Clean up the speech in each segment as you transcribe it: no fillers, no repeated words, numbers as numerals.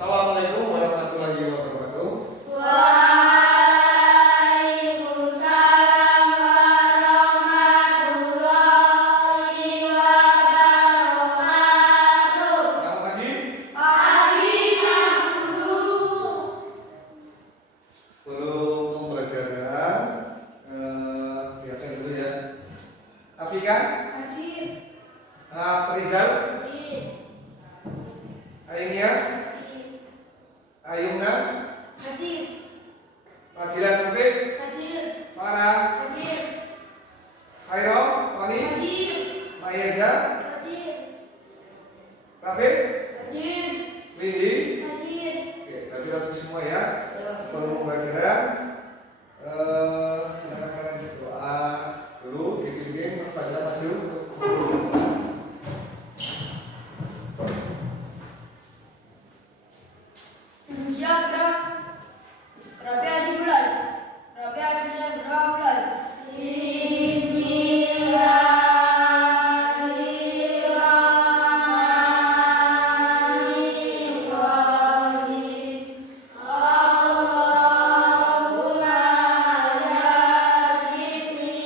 Assalamualaikum warahmatullahi wabarakatuh. Waalaikumsalam warahmatullahi wabarakatuh. Selamat pagi. Pagi, Guru. Sebelum pembelajaran, lihatkan dulu ya. Afika, Hadir. Afrizal, Hadir. Ainia, Ayumna, Hadir. Fadila Safik, Hadir. Farah, Hadir. Khairul, Wani, Hadir. Mayeza, Hadir. Rafiq, Hadir. Windy. Hadir. Oke, berarti langsung semua ya. Sebelum pembelajaran, silakan kalian berdoa dulu, dipimpin Mas Faisal maju untuk berdoa. Siap, Bro. Rabi Adi mulai. Rabi Adi mulai, Bro, mulai. Bismillahirrahmanirrahim. Allahumma yazidni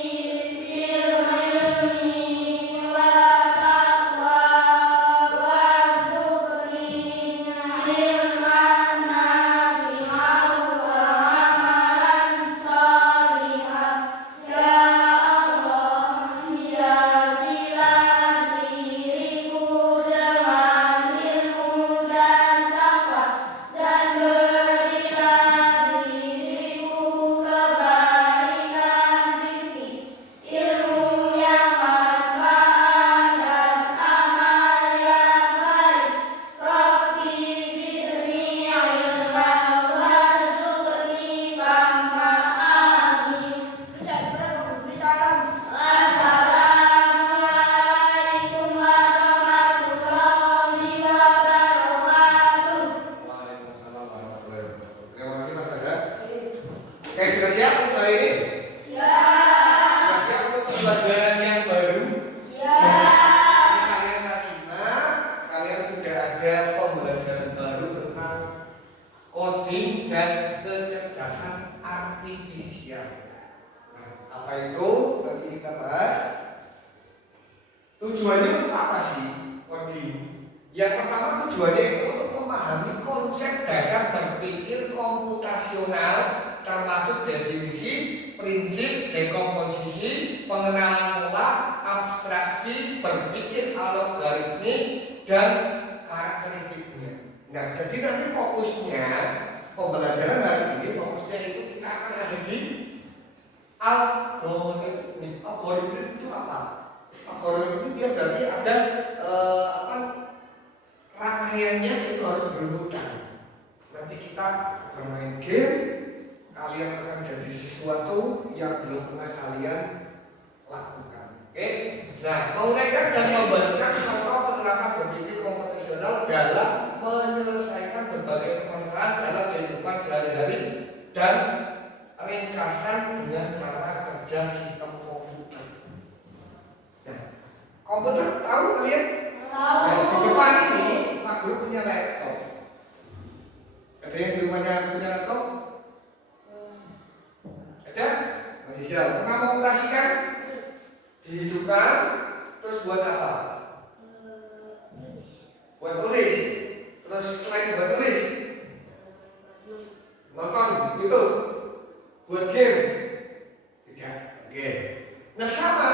fil ilmi wa taqwa warzuqni ilman nafi'an wa amalan shalihan. Ya Allah, ya silah diriku dengan ilmu dan taqwa, dan berilah diriku kebaikan rizki, ilmu yang manfaat dan amal yang baik. Rabbi zidni ilman warzuqni fahma. Amin. Assalamualaikum warahmatullahi wabarakatuh. Waalaikumsalam warahmatullahi wabarakatuh. Terima kasih Mas Faisal. Oke, sudah siap untuk hari ini? Siap. Sudah siap untuk pembelajaran yang baru? Siap. Ini kalian masih simak, kalian sudah ada pembelajaran baru tentang coding dan kecerdasan artifisial. Nah, apa itu? Nanti kita bahas. Tujuannya untuk apa sih coding? Yang pertama tujuannya itu untuk memahami konsep dasar berpikir komputasional, termasuk definisi, prinsip, dekomposisi, pengenalan pola, abstraksi, berpikir algoritmik, dan karakteristiknya. Nah, jadi nanti fokusnya pembelajaran hari ini fokusnya itu kita akan ada di algoritmik. Algoritmik itu apa? Algoritmik itu berarti ada rangkaiannya itu harus berurutan. Nanti kita bermain game, kalian akan jadi sesuatu yang belum pernah kalian lakukan. Oke? Nah, menguraikan dan memberikan contoh penerapan berpikir komputasional dalam menyelesaikan berbagai permasalahan dalam kehidupan sehari-hari dan ringkasan dengan cara kerja sistem komputer. Nah, komputer tahu kalian? Nah, di depan ini Pak Guru punya laptop. Ada yang di rumahnya punya laptop? Ada? Masih siap. Pernah mengoperasikan? Dihidupkan, terus buat apa? Buat tulis. Terus selain buat tulis, nonton YouTube, buat game. Tidak, game. Nah sama,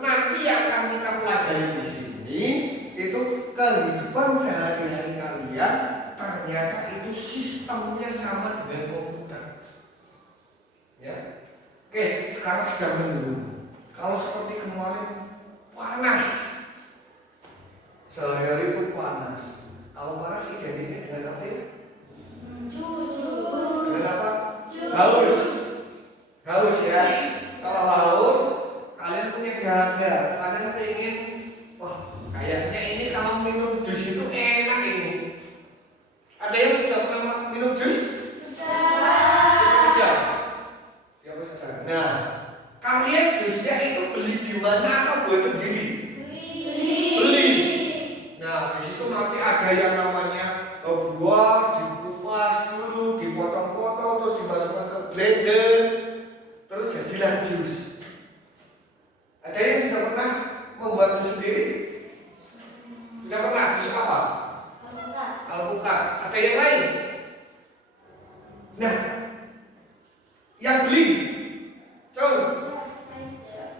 nanti yang akan kita pelajari di sini itu kehidupan sehari-hari kalian ternyata itu sistemnya sama dengan komputer. Ya, oke. Sekarang sudah menunggu. Kalau seperti kemarin panas, sehari-hari itu panas. Kalau panas identiknya dengan apa ya? Dengan apa? Haus. Haus ya. Kalau haus, kalian punya dahaga. Kalian pengen, wah kayaknya ini kalau minum jus itu enak ini. Ada yang sudah pernah minum jus? Sudah. Siapa saja? Nah, kalian jusnya itu beli di mana atau buat sendiri? Beli. Nah, di situ nanti ada yang namanya buah, sudah pernah membuat jus sendiri? Sudah pernah? Jus apa? Alpukat. Ada yang lain? Nah, yang beli? Coba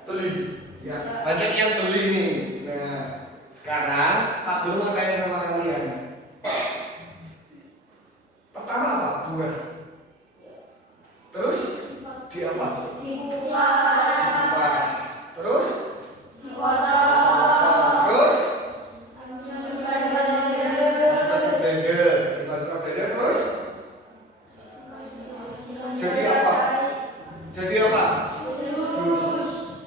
beli. Ya, banyak yang beli nih. Nah, sekarang Pak Guru mau tanya sama kalian. Pertama apa? Buah. Terus di apa? Dikupas. Terus? Terus? Dimasukkan ke blender. Dimasukkan ke blender terus? Jadi apa? Jadi apa?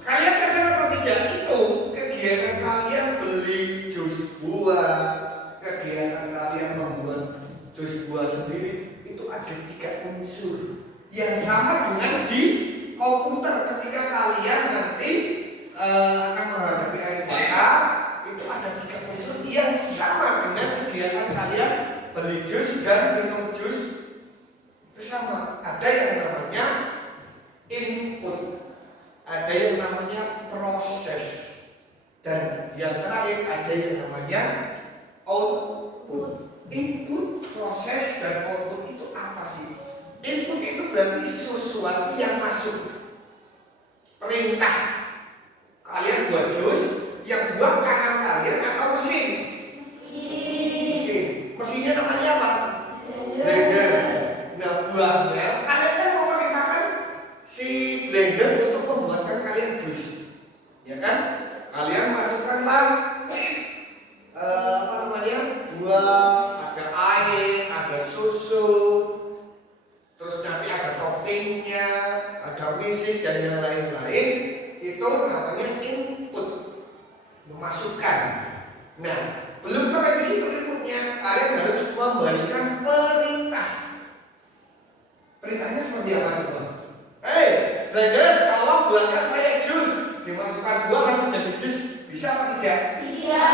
Kalian sadar atau tidak? Itu kegiatan kalian beli jus buah, kegiatan kalian membuat jus buah sendiri, itu ada 3 unsur yang sama dengan di komputer. Ketika kalian nanti akan menghadapi air mata, itu ada 3 unsur yang sama dengan kegiatan kalian beli jus dan minum jus. Itu sama. Ada yang namanya input, ada yang namanya proses, dan yang terakhir ada yang namanya output. Input, proses, dan output itu apa sih? Input itu berarti sesuatu yang masuk, perintah. Kalian buat jus, yang buat tangan kalian atau mesin? Mesin. Mesinnya namanya apa? Blender. Nah, buahnya kalian kan mau perintahkan si blender untuk membuatkan kalian jus, ya kan? Kalian masukkanlah buah, ada air, ada susu, terus nanti ada toppingnya, ada mesis dan yang lain-lain. Itu namanya input, memasukkan. Nah, belum sampai di situ inputnya, kalian harus memberikan perintah. Perintahnya seperti apa coba? Blender, tolong buatkan saya jus. Dimasukkan buah langsung jadi jus, bisa apa tidak? Iya.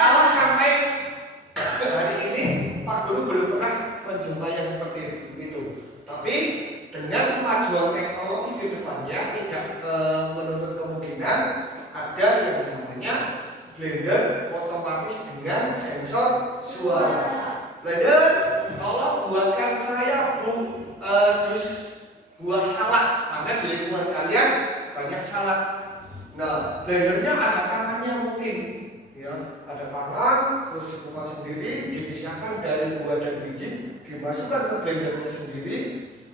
Kalau sampai hari ini Pak Guru belum pernah menjumpai yang seperti itu. Tapi dengan kemajuan teknologi ke depannya tidak menutup kemungkinan ada yang namanya blender otomatis dengan sensor suara. Blender, tolong buatkan saya jus buah salak, karena di lingkungan kalian banyak salak. Nah, blendernya ada tangannya mungkin, ya, ada tangan, terus dikupas sendiri, dipisahkan dari buah dan biji, dimasukkan ke blendernya sendiri,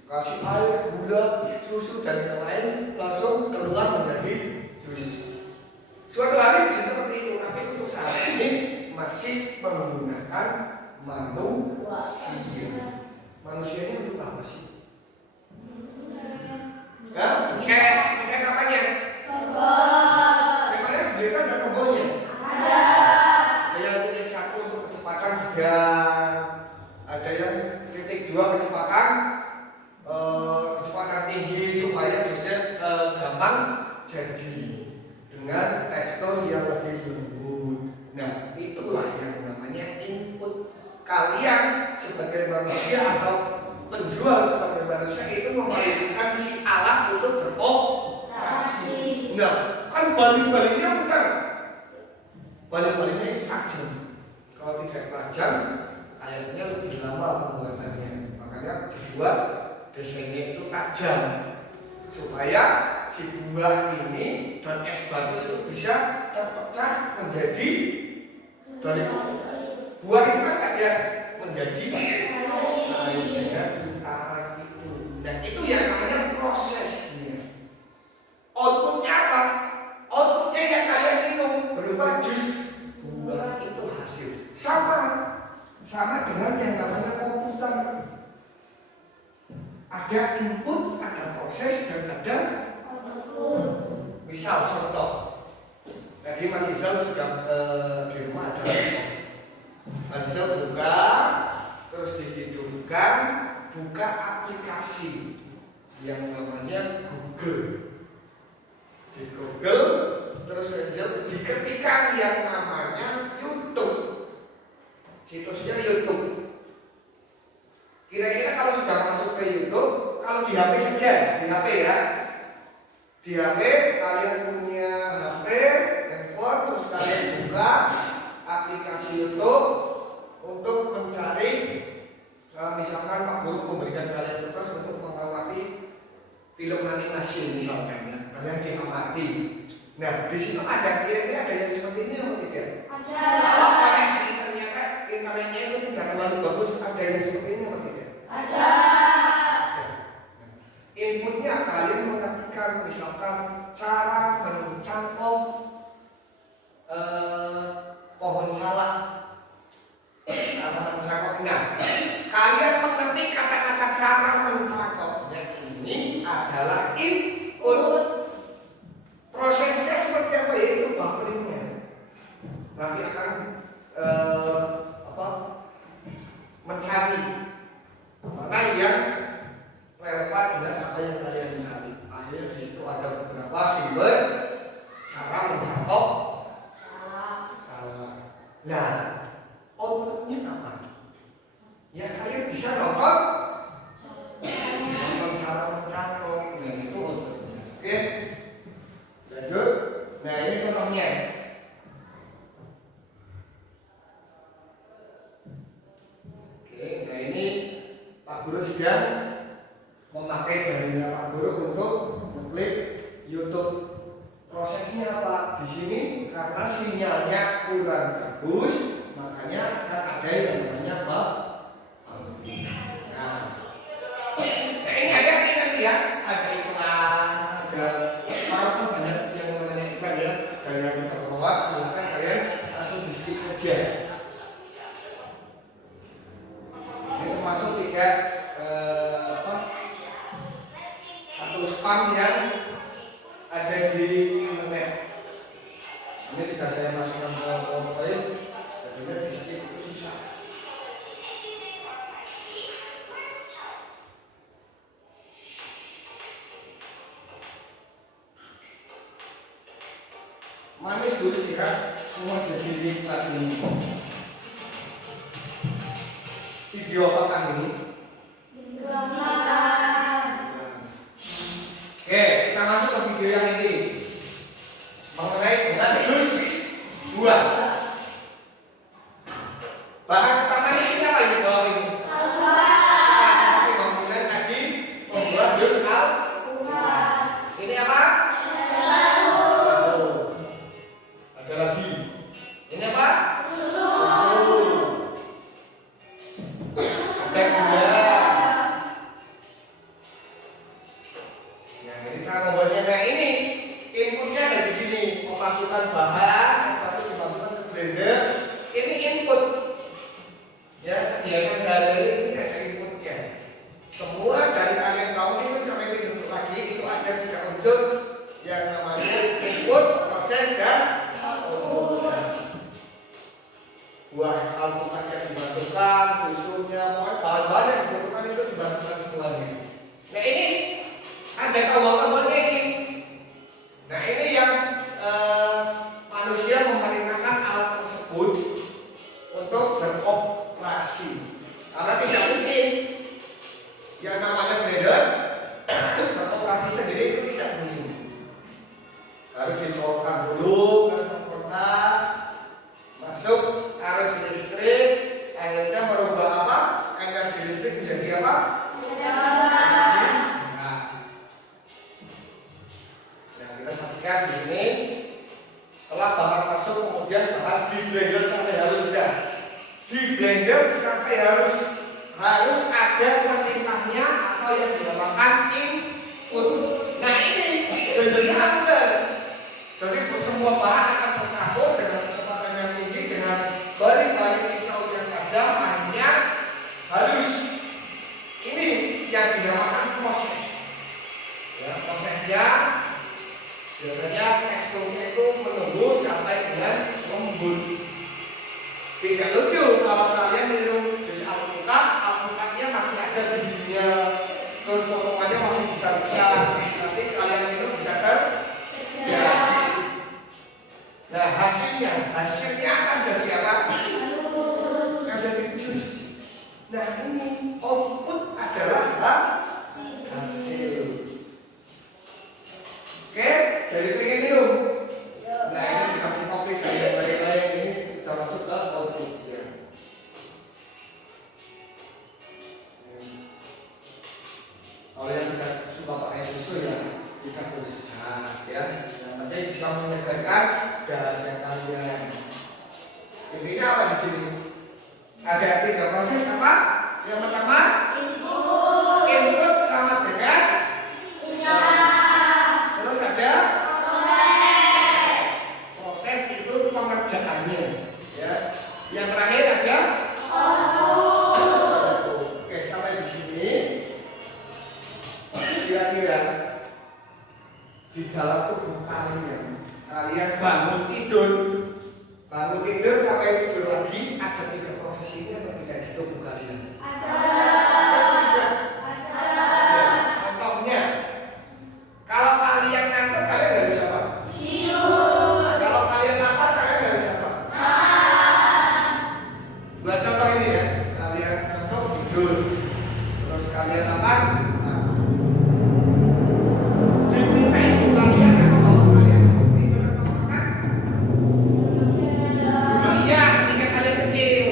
kasih air, gula, susu dan yang lain, langsung keluar menjadi jus. Suatu hari bisa seperti itu, tapi untuk saat ini masih menggunakan manusia. Manusianya untuk apa sih? Ya, ngecek apanya? Memangnya di belakang ada tombolnya? Ada. Ada yang titik 1 untuk kecepatan sedang, ada yang titik 2 kecepatan tinggi supaya jusnya gampang jadi dengan tekstur yang lebih lembut. Nah, itulah yang namanya input. Kalian sebagai manusia atau penjual sebagai manusia itu memerlukan si alat untuk beroperasi. Nah, kan balik-baliknya muter. Balik-baliknya itu tajam. Kalau tidak tajam, kayaknya lebih lama pembuatannya. Makanya dibuat desainnya itu tajam supaya si buah ini dan es batu itu bisa terpecah menjadi dari buah itu kan ada menjadi cair dengan utara itu. Dan itu yang namanya prosesnya. Outputnya apa? Outputnya yang kalian minum berupa jus buah itu hasil. Sama dengan yang namanya komputer. Ada input, ada proses, dan ada output. Misal contoh, tadi Mas Isal sudah di rumah ada laptop. Mas Isal buka, terus dihidupkan, buka aplikasi yang namanya Google. Di Google, terus Mas Isal diketikkan yang namanya YouTube. Situsnya YouTube. Kira-kira kalau sudah masuk ke YouTube, kalau di HP saja, di HP ya, di HP kalian punya HP akhir handphone, terus kalian buka aplikasi YouTube untuk mencari misalkan Pak Guru memberikan kalian tugas untuk mengamati film animasi misalkan ya. Kalian diamati. Nah, di situ ada kira-kira ada yang seperti ini atau tidak? Ada. Kalau koneksi ternyata internetnya itu tidak terlalu bagus, ada yang seperti ini atau tidak? Ada. Inputnya kalian mengetikkan misalkan cara mencangkok pohon salak, cara mencangkok. Nah, kalian mengetik kata-kata cara mencangkoknya ini adalah input. Prosesnya seperti apa ya? Itu bufferingnya. Nanti akan mencari mana yang relevan dengan apa yang kalian cari. Akhirnya di situ ada beberapa sumber cara mencangkok salah. Nah, outputnya apa? Ya kalian bisa nonton cara mencangkok. Nah itu outputnya. Oke, lanjut. Nah ini contohnya. Oke, nah ini Pak Guru sedang memakai jarinya Pak Guru untuk mengklik YouTube. Prosesnya apa? Di sini karena sinyalnya kurang bagus, makanya akan ada yang namanya buffering. Nah, ini ada ya, ada iklan, ada walaupun banyak yang namanya iklan ya, gaya kita berlewat, silahkan kalian langsung di skip saja. Ini termasuk tidak atau spam yang ada di internet. Ini sudah saya masukkan ke PowerPoint, jadinya di skip itu susah. Manis dulu sih kan, semua jadi nikmat ini. Video apakah ini? Oke, kita masuk ke video yang ini mengenai bunga terus buah. Bahan utamanya ini apa ini bawah ini? Seperti bangunan tadi membuat jus alpukat. Ini apa? Ada lagi. Ini apa? Susu. Ada gula. Nah, ini cara membuatnya. Nah, ini inputnya ada di sini. Memasukkan bahan, sesuatu dimasukkan ke blender. Ini input. Ya, kegiatan sehari-hari ini ada inputnya. Semua dari kalian tahu itu sampai dibentuk lagi itu ada 3 unsur yang namanya input, proses, dan buah alpukat yang dimasukkan, susunya, bahan-bahan yang dibutuhkan itu dimasukkan semuanya. Nah ini ada tombol-tombolnya ini. Nah ini yang manusia memerintahkan alat tersebut untuk beroperasi. Karena tidak mungkin yang namanya blender beroperasi sendiri itu tidak mungkin. Harus dicolokkan dulu ke kertas, masuk arus listrik, akhirnya merubah apa? Energi listrik menjadi apa? Nah, kita saksikan di sini. Setelah bahan masuk, kemudian bahan di blender sampai halus sudah. Di blender sampai halus, harus ada perintahnya atau yang dinamakan input. Nah ini blendernya apa? Jadi semua bahan akan tercampur dengan kecepatan yang tinggi dengan balik-balik pisau yang tajam, akhirnya halus. Ini yang dinamakan proses. Ya, prosesnya biasanya teksturnya itu menunggu sampai dengan lembut. Tidak lucu kalau kalian minum jus alpukat, alpukatnya masih ada bijinya, terus potongannya masih besar-besar. Nanti kalian minum bisa terjadi. Nah hasilnya akan jadi apa? Akan jadi jus. Nah ini output adalah hasil. Oke, jadi pengen minum. Ada tiga proses apa? Yang pertama, input sama dengan terus ada proses itu pengerjaannya, ya. Yang terakhir ada oke, sampai di sini kira-kira di dalam tubuh kalian bangun tidur sampai tidur lagi, ada tiga proses ini atau tidak di tubuh kalian? Contohnya, kalau kalian ngantuk kalian harus apa? Kalau kalian lapar kalian harus apa? Buat contoh ini ya, kalian ngantuk tidur, terus kalian lapar. Diminta ibu kalian atau bapak kalian tidur atau makan? Dulu iya, ketika kalian kecil.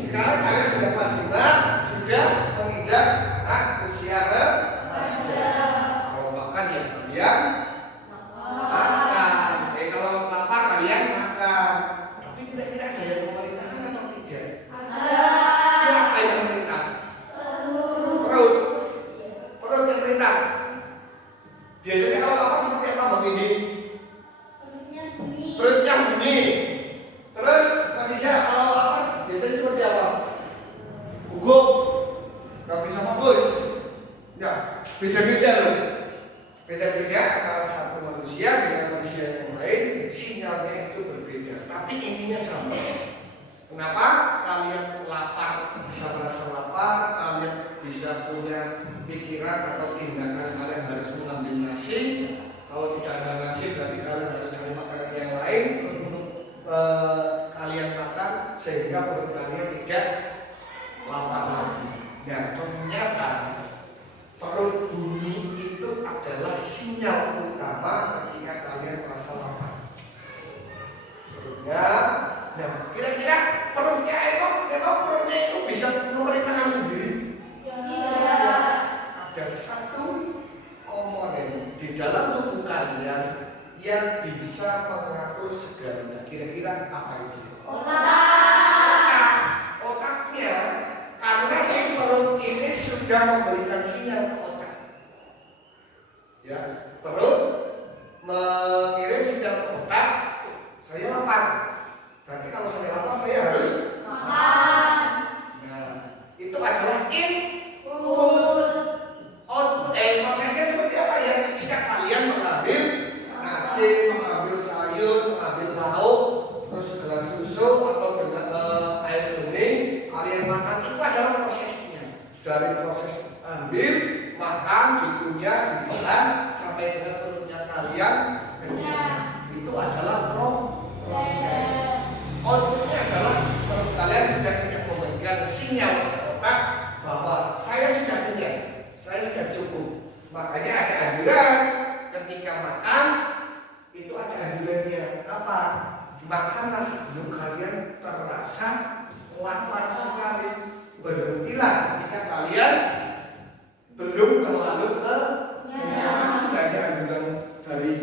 Sekarang kalian sudah kelas 5, sudah menginjak usia remaja. Kalau makan ya kalian makan. Kalau lapar kalian makan. Tapi kira-kira ada yang memerintahkan atau tidak? Siapa yang memerintah? Perut yang perintah. Biasanya kalau lapar seperti apa Bang ini? Perutnya bunyi. Terus masih siapa kalau lapar biasanya seperti apa? Gugup, nggak bisa fokus. Ya, beda-beda loh. Beda-beda antara satu manusia dengan manusia yang lain, sinyalnya itu berbeda. Tapi intinya sama. Kenapa kalian lapar bisa merasa lapar? Kalian bisa punya pikiran atau tindakan kalian harus mengambil nasi. Kalau tidak ada nasi berarti kalian harus cari makanan yang lain untuk kalian makan sehingga perut kalian tidak lapar lagi. Nah, ternyata perut bunyi itu adalah sinyal utama ketika kalian merasa lapar. Perutnya, nah kira-kira perutnya emang perutnya itu bisa memerintahkan sendiri? Ada satu komponen di dalam tubuh kalian yang bisa mengatur segalanya. Kira-kira apa itu? Otaknya, karena si perut ini sudah memberikan sinyal ke otak. Ya, perut mengirim sinyal ke otak, saya lapar. Berarti kalau saya lapar saya harus makan. Nah, itu adalah input. Prosesnya seperti apa ya? Ketika kalian mengambil nasi, mengambil sayur, mengambil lauk, terus gelas susu atau dengan air bening, kalian makan, itu adalah prosesnya. Dari proses ambil, makan, dikunyah, ditelan, sampai dengan perutnya kalian kenyang. Itu adalah proses. Outputnya adalah perut kalian sudah tidak memberikan sinyal ke otak bahwa saya sudah kenyang, saya sudah cukup. Makanya ada anjuran ketika makan itu ada anjurannya apa? Makan nasi belum kalian terasa lapar sekali. Berhentilah ketika kalian belum terlalu kenyang. Sudah ada anjuran dari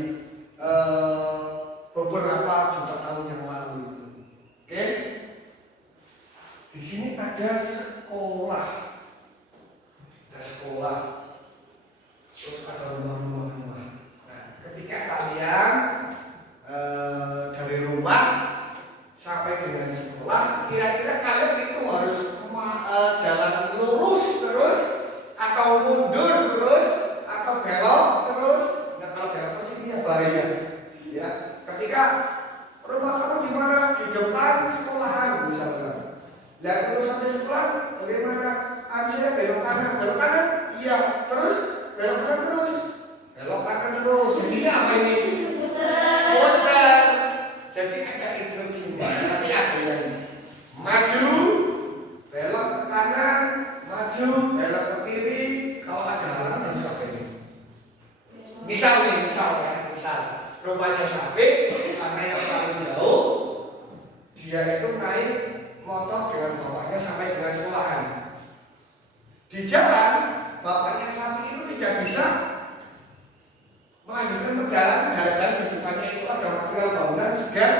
beberapa juta tahun yang lalu. Oke? Di sini ada sekolah. Ada sekolah. Terus ada rumah-rumah. Nah, ketika kalian dari rumah sampai dengan sekolah, kira-kira kalian itu harus jalan lurus terus atau mundur terus atau belok terus? Nah, kalau belok terus ini ya bahaya. Ya, ketika rumah kamu di mana? Di depan sekolahan misalnya. Lah kalau sampai sekolah bagaimana? Saya belok kanan, iya, terus belok kanan terus, belok kanan terus. Jadi apa ini? Muter. Jadi ada instruksinya. Nanti ada yang maju, belok ke kanan, maju, belok ke kiri. Kalau ada halangan harus apa ini? Misal rumahnya Syafiq, karena yang paling jauh, dia itu naik motor dengan bapaknya sampai dengan sekolahan. Di jalan, bapaknya Syafiq itu tidak bisa melanjutkan perjalanan gara-gara di depannya itu ada material bangunan sedang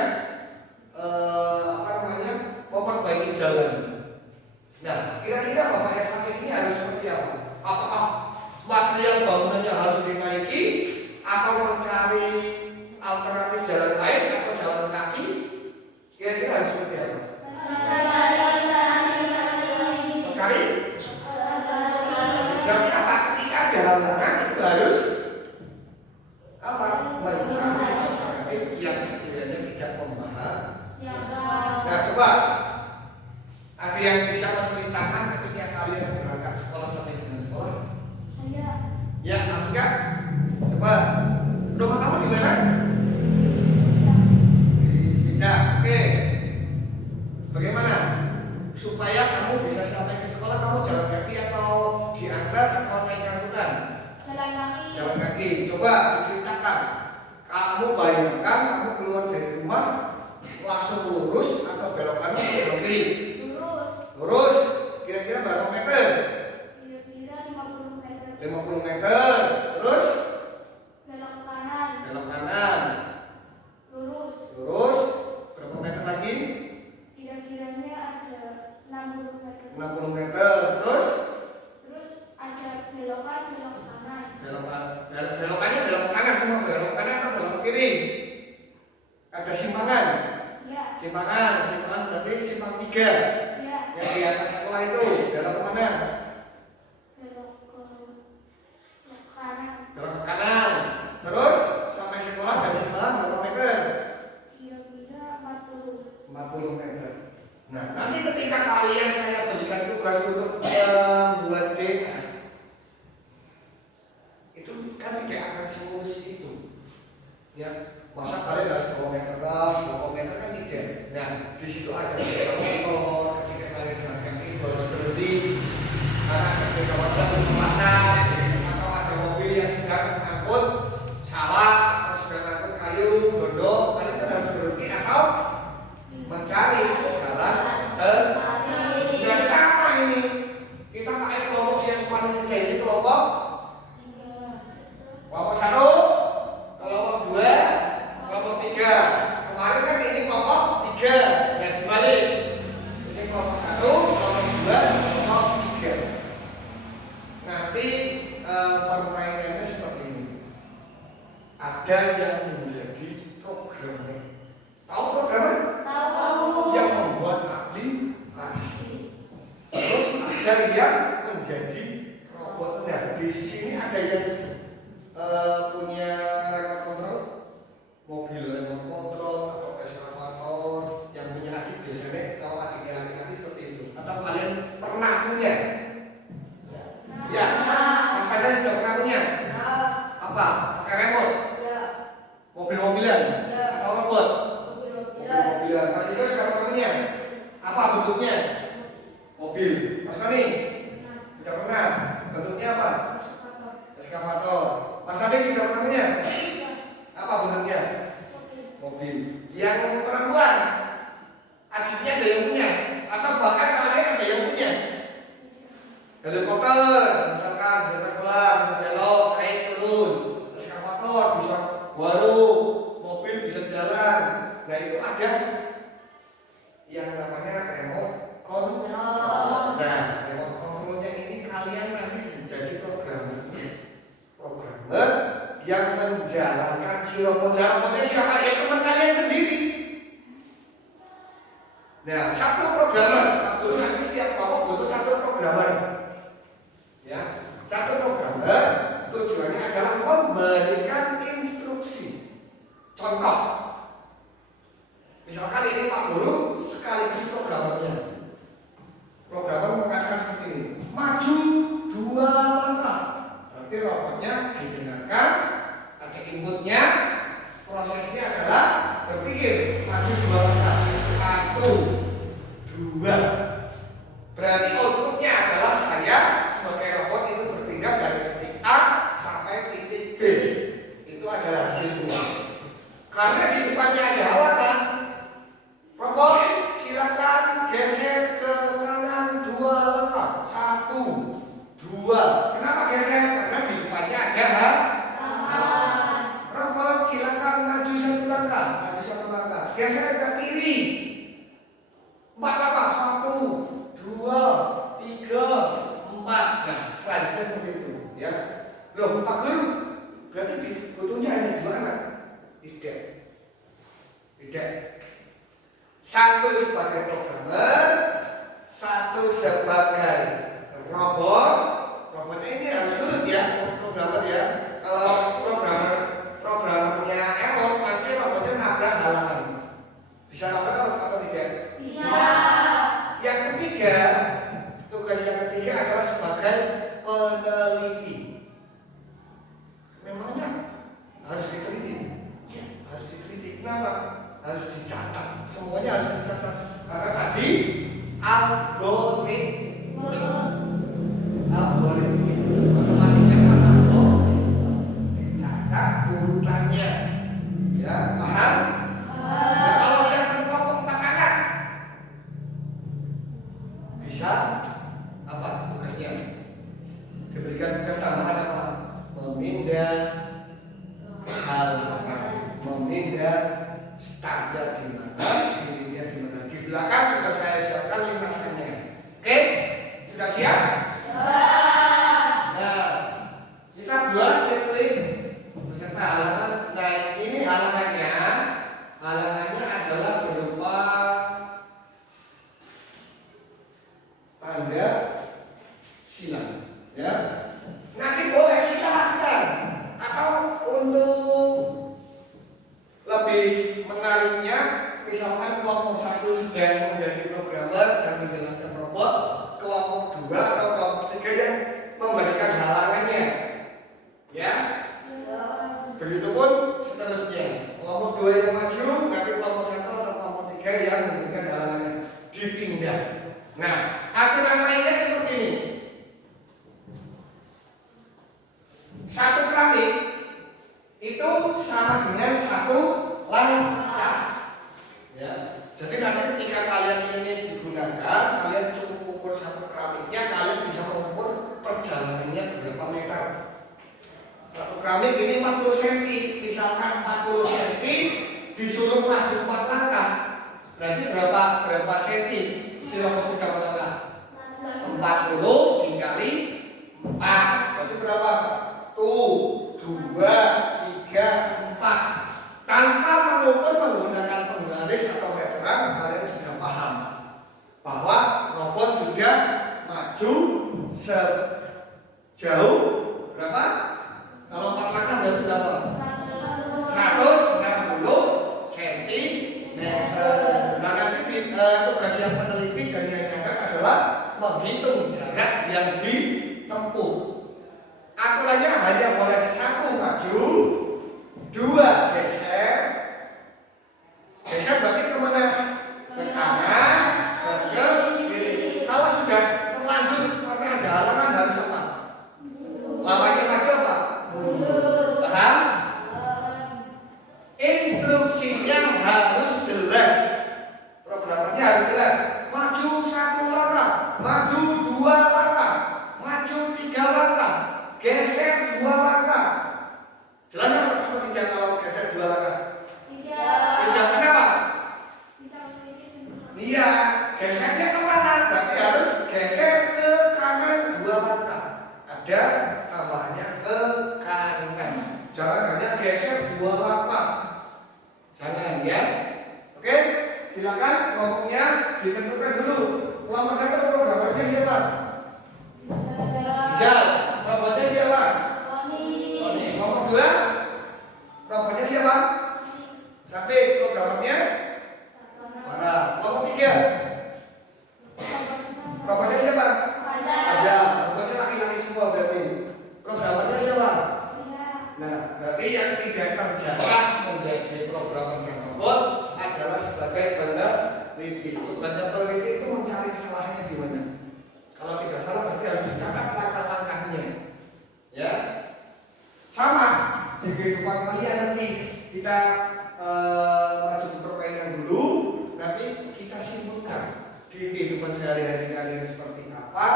memperbaiki jalan harus seperti apa? Mencari. Berarti apa? Ketika ada halangan itu harus apa? Mencari alternatif yang sekiranya tidak membahas. Nah, coba ada yang bisa menceritakan ketika kalian berangkat sekolah sampai dengan sekolah? Ya, Afika. Coba. Rumah kamu di mana? Di Sida. Oke. Bagaimana? Supaya kamu bisa sampai ke sekolah, kamu jalan kaki atau diantar atau naik angkutan? Jalan kaki. Coba diceritakan. Kamu bayangkan kamu keluar dari rumah langsung lurus atau belok kanan atau belok kiri? Lurus. Kira-kira berapa meter? 50 meter. Terus belok kanan. Lurus. Berapa meter lagi? 60 meter. Terus ada belok kanan. belokannya belok kanan, semua belok kanan atau belok kiri? Ada simpangan. Simpangan berarti simpang 3. Yang di atas sekolah itu belok kemana? Belok ke kanan. Terus sampai sekolah dari simpangan berapa meter? 40 meter. Nah, nanti ketika kalian saya berikan tugas untuk membuat DNA, itu kan tidak akan semulus itu. Ya, masa kalian harus bawa meter kan tidak. Nah, di situ ada sepeda motor. Ketika kalian jalan itu harus berhenti karena ada sepeda motor berkemasan atau ada mobil yang sedang mengangkut sawah atau sedang mengangkut kayu, gondok. Kalian kan harus berhenti atau mencari jalan nah sama ini kita pakai kelompok yang paling saja ini kelompok 1, kelompok 2, kelompok 3. Kemarin kan ini kelompok 3. Nah dibalik ini kelompok 1, kelompok 2, kelompok 3. Nanti permainannya seperti ini. Ada yang menjadi programmer. Tahu programmer? Yang membuat aplikasi. Terus ada yang menjadi robot. Nah, di sini ada yang punya remote control mobil, remote control atau eskavator. Yang punya adik biasanya kalau adiknya laki-laki seperti itu. Atau kalian pernah punya? Ya, Mas Faisal sudah pernah punya? Apa? Pakai remote? Mobil-mobilan? Atau robot? Mobil-mobilan. Mas Faisal sudah pernah punya? Apa bentuknya? Mobil. Mas Tani? Sudah pernah? Bentuknya apa? Eskavator. Mas Adi sudah pernah punya? Apa bentuknya? Mobil. Yang perempuan? Adiknya ada yang punya? Atau bahkan kalian ada yang punya? Helikopter, misalkan bisa terbang, bisa belok, naik turun. Eskavator bisa warung, mobil bisa jalan. Nah itu ada yang namanya remote control. Nah, remote controlnya ini kalian nanti jadi programmer yang menjalankan si robotnya siapa? Ya teman kalian sendiri. Nah, satu programmer, nanti setiap kelompok butuh satu programmer. Ya, satu programmer tujuannya adalah memberikan instruksi. Contoh, misalkan ini Pak Guru sekaligus programmernya. Programmer mengatakan seperti ini, maju 2 langkah. Berarti robotnya didengarkan, ada inputnya, prosesnya adalah berpikir maju 2 langkah. 1, 2. Berarti outputnya adalah saya sebagai robot itu berpindah dari titik A sampai titik B. Itu adalah hasilnya. Karena di depannya ada halangan, robot silakan geser ke kanan 2 langkah. 1, 2. Kenapa geser? Karena di depannya ada halangan. Robot silakan maju 1 langkah. Maju 1 langkah. Geser ke kiri 4 langkah. 1, 2, 3, 4. Nah, selanjutnya seperti itu, ya. Loh, Pak Guru, berarti butuhnya hanya 2 anak? Tidak. Satu sebagai programmer, satu sebagai robot. Robotnya ini harus nurut ya, programmer ya. Kalau programmernya error, nanti robotnya nabrak halangan. Bisa nabrak apa tidak? Bisa. Yang ketiga, tugas yang ketiga adalah sebagai peneliti. Memangnya harus diteliti? Ya, harus diteliti. Kenapa? Harus dicatat. Semuanya harus dicatat. Karena tadi algoritma matematika kan algoritma dicatat urutannya. Ya, paham? Nah, kalau dia satu kelompok 4 anak bisa apa tugasnya? Diberikan tugas tambahan apa? Memindah halaman, memindah standar di mana, dirinya di mana. Di belakang sudah saya siapkan limasannya. Oke? Sudah siap? Nah, kita buat sampling beserta halaman. Nah, ini halamannya. Halamannya adalah berupa tanda silang, ya. Nanti boleh silahkan, atau untuk lebih menariknya, misalkan kelompok 1 sedang menjadi programmer dan menjalankan robot, kelompok 2 atau kelompok 3 yang memberikan halangannya, ya. Begitupun seterusnya, kelompok 2 yang maju, nanti kelompok 1 atau kelompok 3 yang memberikan halangannya dipindah. Nah, aturan mainnya seperti ini. Satu keramik itu sama dengan satu langkah. Ya. Jadi nanti ketika kalian ini digunakan, kalian cukup ukur satu keramiknya, kalian bisa mengukur perjalanannya berapa meter. Satu keramik ini 40 cm, misalkan 40 cm disuruh maju 4 langkah. Berarti berapa cm? Silahkan sudah berapa? 40 dikali 4. Berarti berapa? 1, 2, 3, 4. Tanpa mengukur menggunakan penggaris atau meteran, kalian sudah paham bahwa robot sudah maju sejauh berapa? Kalau 4 langkah berarti berapa? 160 cm. Nah, nanti tugas yang peneliti dan yang nyadar adalah menghitung jarak yang ditempuh. Aturannya hanya boleh 1 maju, 2 geser. Geser berarti kemana? Ke kanan, ke kiri. Kalau sudah terlanjur karena ada halangan harus apa? Lamanya maju apa? Paham? Instruksinya harus jelas. Programnya harus jelas. Maju 1 langkah, maju 2 langkah, maju 3 langkah, geser 2 langkah. Jelas atau tidak kalau geser 2 langkah? Tidak. Kenapa? Iya, gesernya kemana? Berarti harus geser ke kanan 2 langkah. Ada tambahannya ke kanan. Jangan hanya geser 2 langkah. Jangan ya. Oke, silakan kelompoknya ditentukan dulu. Kelompok 1 programnya siapa? Bisa. Robotnya siapa? Tony. Kelompok 2 robotnya siapa? Sapi. Programnya? Mana? Kelompok 3 robotnya siapa? Azza. Robotnya laki-laki semua berarti. Programnya siapa? Nah, berarti yang tidak terjangkau menjadi programmer yang robot adalah sebagai peneliti. Tugasnya peneliti itu mencari kesalahannya di mana. Kalau tidak salah berarti harus dicatat langkah-langkahnya. Ya, sama di kehidupan kalian nanti kita maju ke permainan dulu, nanti kita simpulkan di kehidupan sehari-hari kalian seperti apa,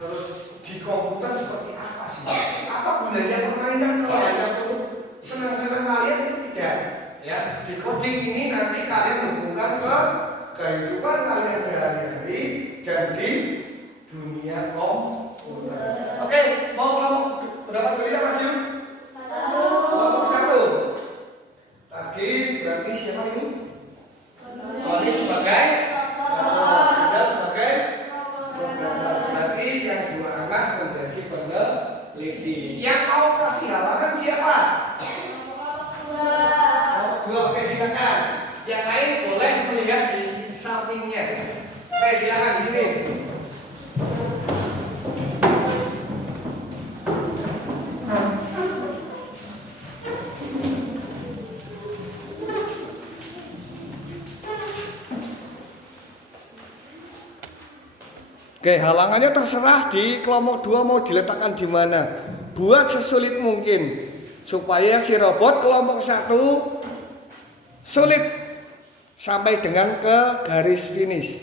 terus di komputer seperti apa sih? Apa gunanya permainan kalau hanya untuk senang-senang kalian itu tidak? Ya, di coding ini nanti kalian hubungkan ke kehidupan kalian sehari-hari dan di dunia komputer. Oke, mau kelompok berapa dulu ya maju? 1. Kelompok 1. Tadi berarti siapa ini? Tony sebagai sampingnya. Oke, silakan di sini. Oke, halangannya terserah di kelompok 2 mau diletakkan di mana. Buat sesulit mungkin supaya si robot kelompok 1 sulit sampai dengan ke garis finish.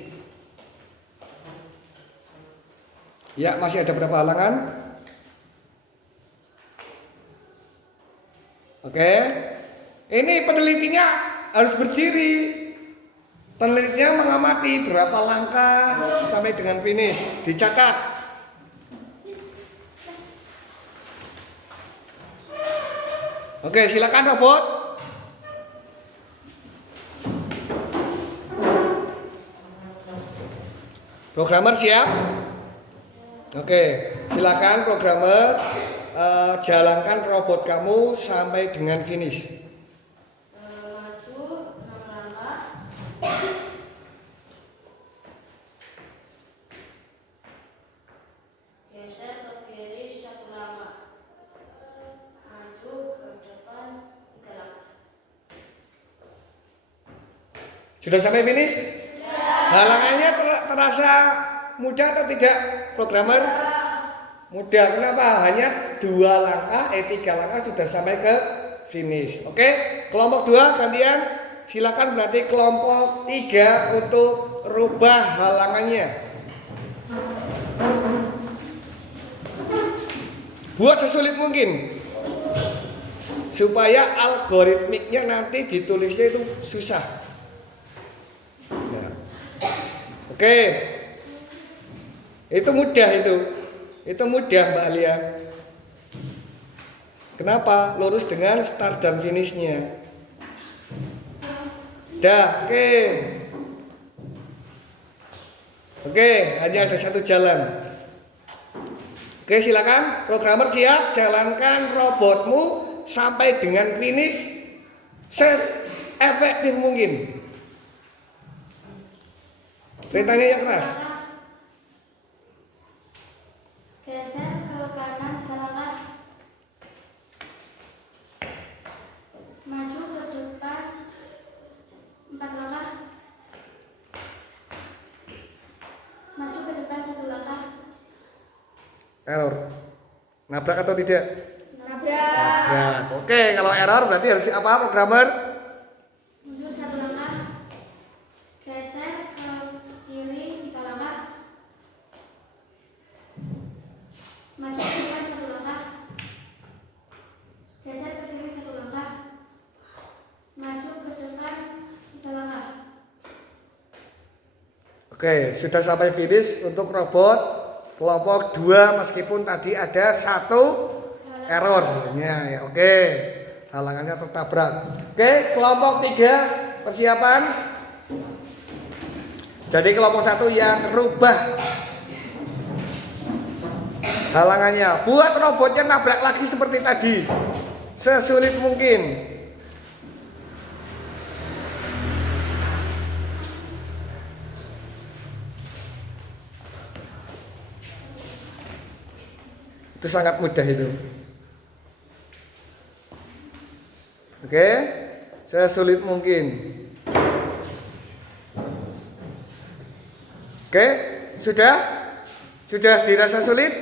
Ya, masih ada berapa halangan? Oke. Ini penelitinya harus berdiri. Penelitinya mengamati berapa langkah sampai dengan finish, dicatat. Oke, silakan robot. Programmer siap? Oke, silakan programmer jalankan robot kamu sampai dengan finish. Maju 6 langkah. Geser ke kiri 1 langkah. Maju ke depan 3 langkah. Sudah sampai finish? Halangannya terasa mudah atau tidak, programmer? Mudah. Kenapa? Hanya 3 langkah sudah sampai ke finish. Oke, kelompok 2 gantian. Silakan berarti kelompok 3 untuk rubah halangannya. Buat sesulit mungkin supaya algoritmiknya nanti ditulisnya itu susah. Nah. Oke, itu mudah itu mudah Mbak Alia. Kenapa? Lurus dengan start dan finishnya. Dah, oke, hanya ada satu jalan. Oke, silakan programmer siap, jalankan robotmu sampai dengan finish se-efektif mungkin. Perintahnya yang keras. Geser ke kanan 3 langkah. Maju ke depan 4 langkah. Maju ke depan 1 langkah. Error. Nabrak atau tidak? Nabrak. Nabrak. Oke, kalau error berarti harus apa, programmer? Mundur 1 langkah. Geser ke kiri 3 langkah. Maju ke depan 1 langkah. Geser ke kiri 1 langkah. Maju ke depan 3 langkah. Oke, sudah sampai finish untuk robot kelompok 2 meskipun tadi ada satu errornya ya. Oke, halangannya tertabrak. Oke, kelompok 3 persiapan. Jadi kelompok 1 yang rubah halangannya, buat robotnya nabrak lagi seperti tadi sesulit mungkin. Itu sangat mudah itu. Oke, sesulit mungkin. Oke, sudah dirasa sulit?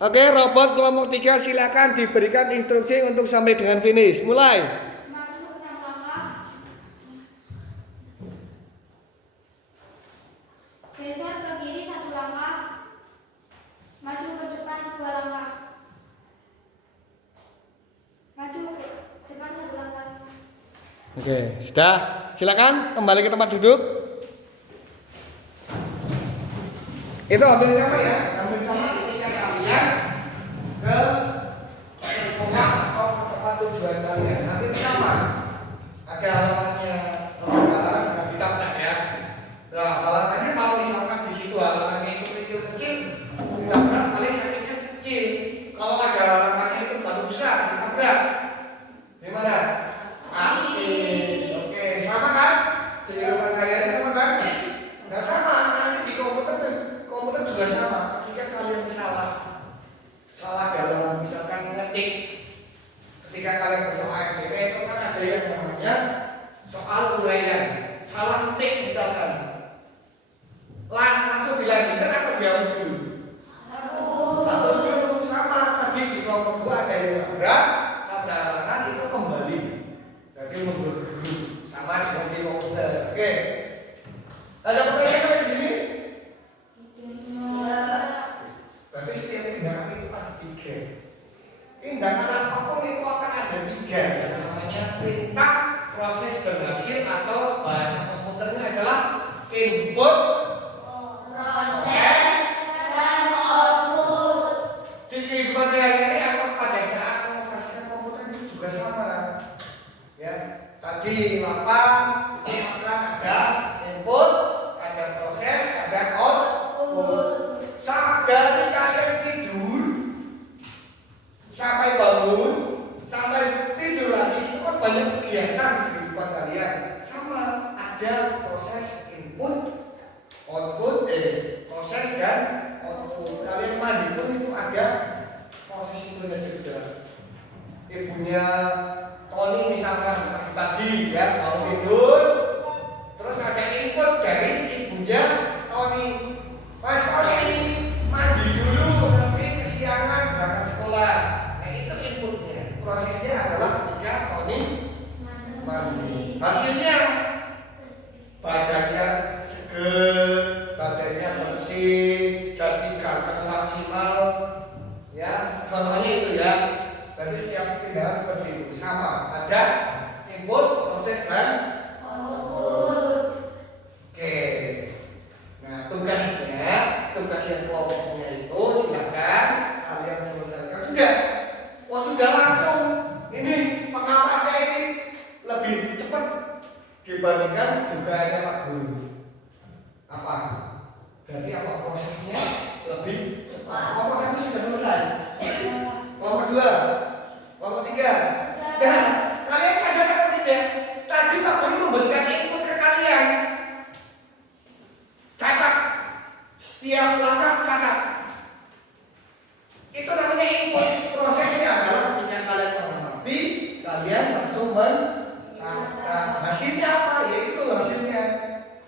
Oke, robot kelompok 3 silakan diberikan instruksi untuk sampai dengan finish. Mulai. Maju 6 langkah. Geser ke kiri 1 langkah. Maju ke depan 2 langkah. Maju ke depan 1 langkah. Oke, sudah. Silakan kembali ke tempat duduk. Itu hampir sama ya, hampir sama ketika kalian ke sekolah atau ke tempat tujuan kalian, hampir sama. Ada halamannya, halaman sangat ditabrak ya. Nah, halamannya kalau misalkan di situ halamannya itu kecil-kecil, ditabrak paling sakitnya kecil. Kalau ada halamannya itu baru besar, ditabrak. Gimana? Sakit. Oke, sama kan? Di rumah saya sama kan? namanya soal uraian. Salah ketik misalkan, langsung dilanjutkan apa dihapus dulu? Hapus dulu. Sama tadi di kelompok 2 ada yang nabrak, tabrakan itu kembali. Jadi memburu sama dengan di komputer. Oke. Ada pertanyaan sampai di sini? Berarti setiap tindakan itu ada 3. Tindakan apapun itu akan ada 3 yang namanya perintah, proses, dan hasil, atau bahasa komputernya adalah input, proses, dan output. Di kehidupan sehari-hari atau pada saat mengoperasikan komputer itu juga sama. Ya, tadi lapang itu maka ada input, ada proses, ada output. Dari kalian tidur sampai bangun sampai tidur lagi itu kan banyak kegiatan di kehidupan kalian. Sama ada proses input, output, proses dan output. Kalian mandi pun itu ada proses inputnya juga. Ibunya Tony misalkan pagi-pagi ya mau tidur, terus ada input dari ibunya Tony. Mas Tony mandi dulu, nanti kesiangan berangkat sekolah. Nah itu inputnya. Prosesnya adalah ketika Tony mandi. Hasilnya badannya seger, badannya bersih, jadi ganteng maksimal. Ya, contohnya itu ya. Berarti setiap tindakan seperti itu sama. Ada input, proses dan output. Oke. Nah tugasnya, tugas yang kelompoknya itu silakan kalian selesaikan. Sudah langsung. Ini pengamatnya ini lebih cepat dibandingkan dugaannya Pak Guru. Apa? Berarti apa prosesnya lebih cepat. Kelompok 1 sudah selesai. Kelompok 2, kelompok 3. Dan kalian sadar atau tidak? Tadi Pak Guru memberikan input ke kalian. Catat. Setiap langkah catat. Itu namanya input. Prosesnya adalah ketika kalian mengerti, kalian langsung mencatat. Hasilnya apa? Yaitu hasilnya.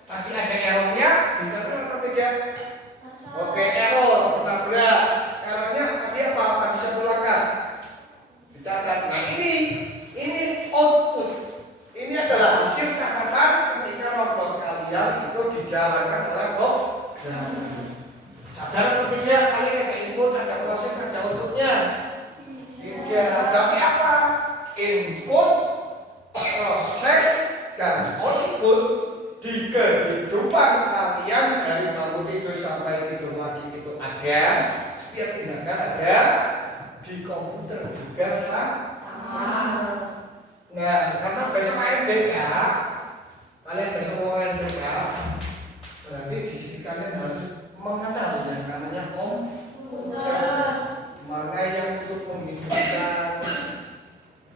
Tadi ada errornya, dicatat atau tidak? Oke, error, nabrak. Errornya tadi apa? Tadi sepulangkan. Dicatat. Nah ini output. Ini adalah hasil catatan ketika robot kalian itu dijalankan oleh program. Sadar atau tidak kalian ada input, ada proses, ada outputnya? Tidak. Berarti apa? Input, proses, dan output di kehidupan kalian dari bangun tidur sampai tidur lagi itu ada. Setiap tindakan ada. Di komputer juga sama. Nah, karena besok UNBK, kalian besok mau UNBK, berarti di sini kalian harus mengenal yang namanya komputer. Mana yang untuk menghidupkan.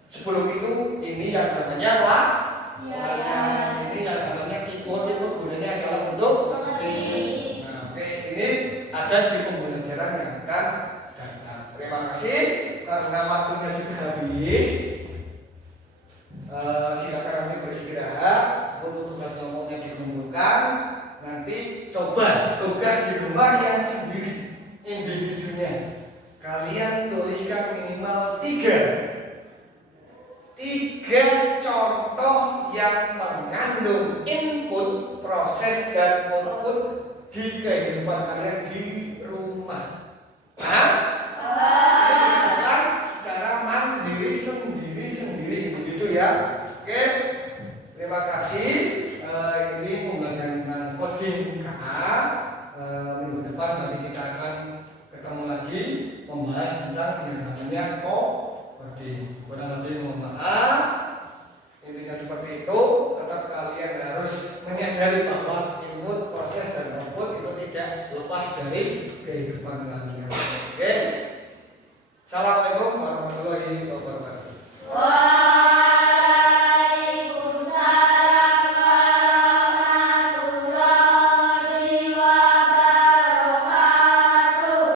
Sebelum itu, ini yang namanya layar. Ini yang namanya keyboard. Itu gunanya adalah untuk ketik. Nah, oke, ini ada di pembelajaran yang akan datang. Terima kasih karena waktunya sudah habis. Silakan nanti beristirahat. Untuk tugas ngomongnya dikumpulkan. Nanti coba tugas di rumah yang sendiri individunya. Kalian tuliskan minimal 3 contoh yang mengandung input, proses, dan output di kehidupan kalian di rumah. Paham? Ini dikerjakan secara mandiri sendiri begitu ya. Oke, terima kasih. Ini pembelajaran tentang coding KA. Minggu depan nanti kita akan ketemu lagi membahas tentang yang namanya coding. Kurang lebih mohon maaf. Intinya seperti itu. Tetap kalian harus menyadari bahwa input, proses, dan output itu tidak lepas dari kehidupan kalian.